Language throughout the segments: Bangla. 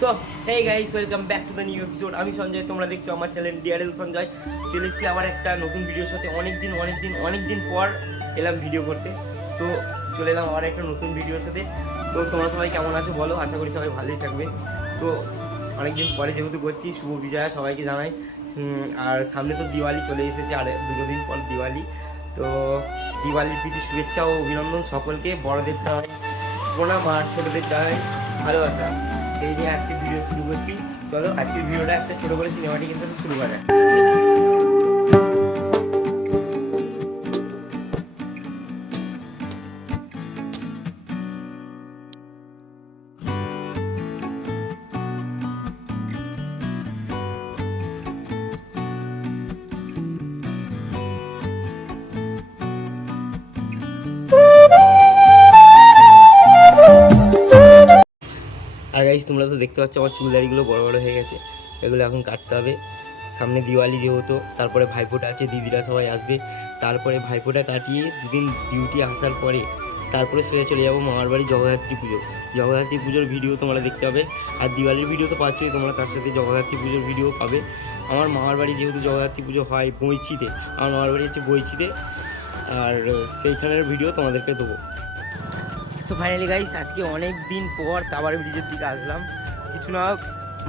So hey guys, welcome back to the new episode. আমি সঞ্জয়, তোমরা দেখছো আমার চ্যানেল ডিআরএল সঞ্জয়। চলে এসেছি আবার একটা নতুন ভিডিওর সাথে। অনেকদিন পর এলাম ভিডিও করতে। তো চলে এলাম আবার একটা নতুন ভিডিওর সাথে। তো তোমরা সবাই কেমন আছো বলো? আশা করি সবাই ভালোই থাকবে। তো অনেকদিন পরে যেহেতু করছি, শুভ বিজয়া সবাইকে জানাই। আর সামনে তো দিওয়ালি চলে এসেছে, আর দুটো দিন পর দিওয়ালি। তো দিওয়ালির প্রীতি শুভেচ্ছা ও অভিনন্দন সকলকে। বড়দের জানাই প্রণাম, আর ছোটদের জানাই ভালোবাসা। সেই নিয়ে আজকে ভিডিও শুরু করছি। চলো আজকের ভিডিওটা একটা ছোটো করে সিনেমাটিক কিন্তু শুরু করা যায়। আর গাইস, তোমরা তো দেখতে পাচ্ছ আমার চুল দাড়িগুলো বড় বড় হয়ে গেছে। এগুলো এখন কাটতে হবে। সামনে দিওয়ালি যেহেতু, তারপরে ভাইফোঁটা আছে, দিদিরা সবাই আসবে। তারপরে ভাইফোঁটা কাটিয়ে দুদিন ডিউটি আসার পরে তারপরে সোজা চলে যাবো মামার বাড়ি জগদ্ধাত্রী পুজো। জগদ্ধাত্রী পুজোর ভিডিও তোমরা দেখতে পাবে। আর দিওয়ালির ভিডিও তো পাচ্ছই তোমরা, তার সাথে জগদ্ধাত্রী পুজোর ভিডিও পাবে। আমার মামার বাড়ি যেহেতু জগদ্ধাত্রী পুজো হয় বইচিতে, আমার মামার বাড়ি হচ্ছে বইচিতে, আর সেইখানের ভিডিও তোমাদেরকে দেবো। তো ফাইনালি গাইস, আজকে অনেক দিন পর কাবার ব্রিজের দিকে আসলাম। কিছু না হোক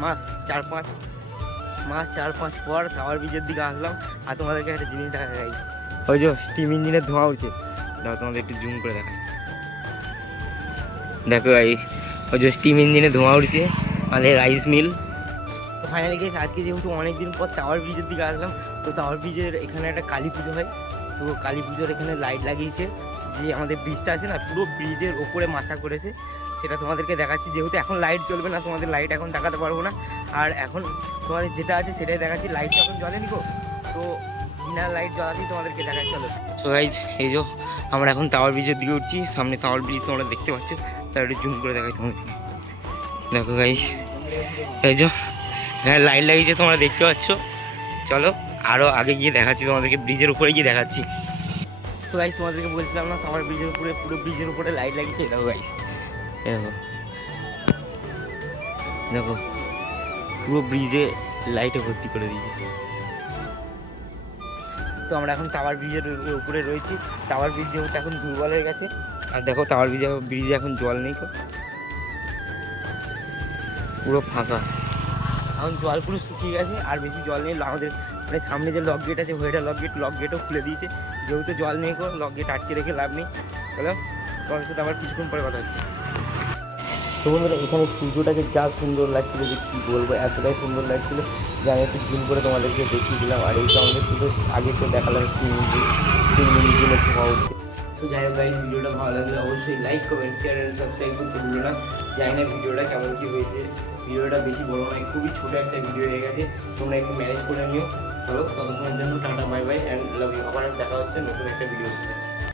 মাস চার পাঁচ পর কাবার ব্রিজের দিকে আসলাম। আর তোমাদেরকে একটা জিনিস দেখা যায়, ওই যে স্টিম ইঞ্জিনের ধোঁয়া উঠছে। দেখো তোমাদের একটু জুম করে দেখাই। দেখো গাইস, ওই যে স্টিম ইঞ্জিনে ধোঁয়া উঠছে, মানে রাইস মিল। তো ফাইনালি গাইস, আজকে যেহেতু অনেক দিন পর টাওয়ার ব্রিজের দিকে আসলাম, তো টাওয়ার ব্রিজের এখানে একটা কালী পুজো হয়। তো কালী পুজোর এখানে লাইট লাগিয়েছে, যে আমাদের ব্রিজটা আছে না, পুরো ব্রিজের ওপরে মাচা করেছে। সেটা তোমাদেরকে দেখাচ্ছি। যেহেতু এখন লাইট জ্বলবে না, তোমাদের লাইট এখন দেখাতে পারবো না। আর এখন তোমাদের যেটা আছে সেটাই দেখাচ্ছি। লাইট এখন জ্বলেনি গো, তো বিনা লাইট জ্বলাতেই তোমাদেরকে দেখাচ্ছি। চলো। সো গাইজ, এই যে আমরা এখন টাওয়ার ব্রিজের দিকে উঠছি। সামনে টাওয়ার ব্রিজ তোমরা দেখতে পাচ্ছ, তার একটু জুম করে দেখাই তোমাদেরকে। দেখো গাইজ, এই যে এখানে লাইট লাগিয়েছে তোমরা দেখতে পাচ্ছ। চলো আরও আগে গিয়ে দেখাচ্ছি তোমাদেরকে, ব্রিজের উপরে গিয়ে দেখাচ্ছি। তো গাইস, তোমাদেরকে বলছিলাম না, আমার ব্রিজের উপরে, পুরো ব্রিজের উপরে লাইট লাগিয়েছে। দেখো গাইস, দেখো দেখো পুরো ব্রিজে লাইটে ভর্তি করে দিয়েছে। তো আমরা এখন টাওয়ার ব্রিজের উপরে রয়েছি। টাওয়ার ব্রিজ যেহেতু এখন দুর্বল হয়ে গেছে, আর দেখো টাওয়ার ব্রিজে এখন জল নেই, পুরো ফাঁকা। এখন জল পুরো শুকিয়ে গেছে, আর বেশি জল নেই। আমাদের মানে সামনে যে লক গেট আছে, ওইটা লক গেটও খুলে দিয়েছে। যেহেতু জল নেই, লক গেট আটকে রেখে লাভ নেই। চলো তোমার সাথে আবার কিছুক্ষণ পরে কথা হচ্ছে। তো বন্ধুরা, এখানে সূর্যটাকে যা সুন্দর লাগছিল যে কী বলবো, এতটাই সুন্দর লাগছিল যে আমি একটু জুম করে তোমাদেরকে দেখিয়ে দিলাম। আর এই তো আমাদের শুধু আগে তো দেখালাম স্টিম ইঞ্জিনের ধোঁয়া উঠছে। তো যাই হোক গাইস, ভিডিওটা ভালো লাগলে অবশ্যই like, comment, share and subscribe করতে ভুলো না। জানি না ভিডিওটা কেমন কী হয়েছে। ভিডিওটা বেশি বড় নয়, খুবই ছোটো একটা ভিডিও হয়ে গেছে। তোমরা একটু ম্যানেজ করে নিও। চলো, ততক্ষণের জন্য tata, bye bye and love you. আবার দেখা হচ্ছে নতুন একটা ভিডিও।